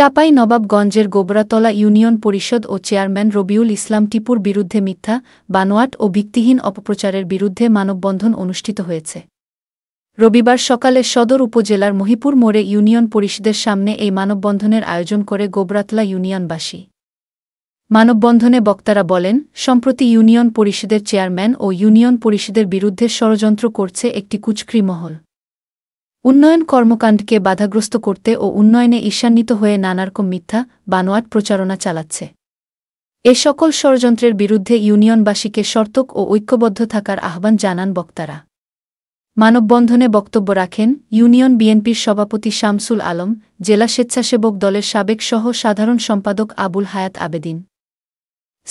চাঁপাইনবাবগঞ্জের গোবরাতলা ইউনিয়ন পরিষদ ও চেয়ারম্যান রবিউল ইসলাম টিপুর বিরুদ্ধে মিথ্যা, বানোয়াট ও ভিত্তিহীন অপপ্রচারের বিরুদ্ধে মানববন্ধন অনুষ্ঠিত হয়েছে। রবিবার সকালে সদর উপজেলার মহিপুর মোড়ে ইউনিয়ন পরিষদের সামনে এই মানববন্ধনের আয়োজন করে গোবরাতলা ইউনিয়নবাসী। মানববন্ধনে বক্তারা বলেন, সম্প্রতি ইউনিয়ন পরিষদের চেয়ারম্যান ও ইউনিয়ন পরিষদের বিরুদ্ধে ষড়যন্ত্র করছে একটি কুচক্রী মহল। উন্নয়ন কর্মকাণ্ডকে বাধাগ্রস্ত করতে ও উন্নয়নে ঈর্ষান্বিত হয়ে নানারকম মিথ্যা, বানোয়াট প্রচারণা চালাচ্ছে। এ সকল ষড়যন্ত্রের বিরুদ্ধে ইউনিয়নবাসীকে সতর্ক ও ঐক্যবদ্ধ থাকার আহ্বান জানান বক্তারা। মানববন্ধনে বক্তব্য রাখেন ইউনিয়ন বিএনপির সভাপতি শামসুল আলম, জেলা স্বেচ্ছাসেবক দলের সাবেক সহ সাধারণ সম্পাদক আবুল হায়াত আবেদিন,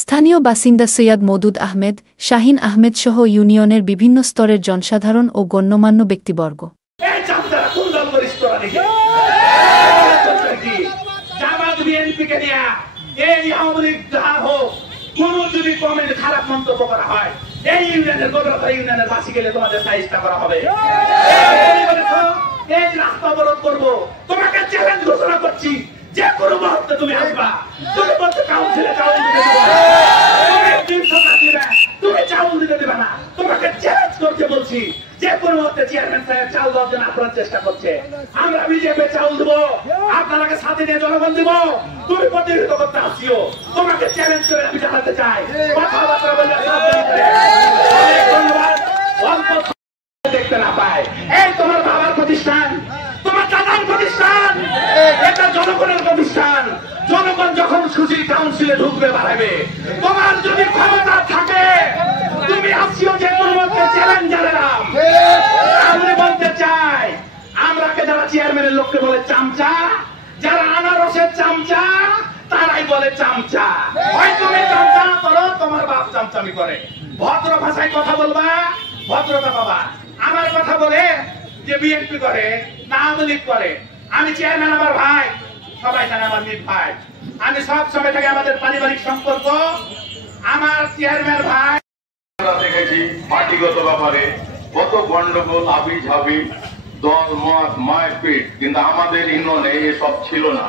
স্থানীয় বাসিন্দা সৈয়দ মওদুদ আহমেদ, শাহিন আহমেদ সহ ইউনিয়নের বিভিন্ন স্তরের জনসাধারণ ও গণ্যমান্য ব্যক্তিবর্গ। খারাপ মন্তব্য করা হয়, এই ইউনিয়নের গোবরাতলা ইউনিয়নের বাসী গেলে তোমাদের সাইজটা করা হবে। এই রাস্তা অবরোধ করবো, তোমাকে চ্যালেঞ্জ ঘোষণা করছি, যে কোনো মুহূর্তে তুমি আসবা। তুমি বলতে কাউন্সিলে চাউল দিতে দিবা, তুমি চাউল দিতে দিবা না, তোমাকে চ্যালেঞ্জ করতে বলছি। যে কোনো মুহূর্তে চেয়ারম্যান সাহেব চাউল দেওয়ার জন্য আপনার চেষ্টা করছে। আমরা বিজেপি চাউল দেবো, আপনাকে সাথে নিয়ে জনগণ দিব। তুমি প্রতিনিধিত্ব করতে আসিও, তোমাকে চ্যালেঞ্জ করে আমি জানাতে চাই। কথাবার্তা বলে দেখতে না পায়। এই তোমার বাবার প্রতিষ্ঠান, তোমার দাদার প্রতিষ্ঠান, এটা জনগণের প্রতিষ্ঠান। জনগণ যখন খুশি কাউন্সিলে ঢুকবে বাড়াবে। তোমার যদি ক্ষমতা থাকে তুমি আসিও, যে কোনো মধ্যে চ্যালেঞ্জ জানালাম। আমি বলতে চাই, আমরাকে যারা চেয়ারম্যানের লোককে বলে চামচা, যারা আনারসের চামচা তারাই বলে চামচা। হয় তুমি চামচা করো, তোমার বাপ চামচামি করে। ভদ্র ভাষায় কথা বলবা, ভদ্রতা পাবা। আমার কথা বলে যে বিএনপি করে না আওয়ামী লীগ করে, আমি চেয়ারম্যান, আমার ভাই, সবাই জানে আমার মিট ভাই। আমি সব সময় থেকে আমাদের পারিবারিক সম্পর্ক, আমার চেয়ারম্যান ভাই। দেখেছি পার্টিগত ব্যাপারে কত গন্ডগোল, আবি ঝাবি, দল মত মারপিট, কিন্তু আমাদের ইউনিয়নে এসব ছিল না।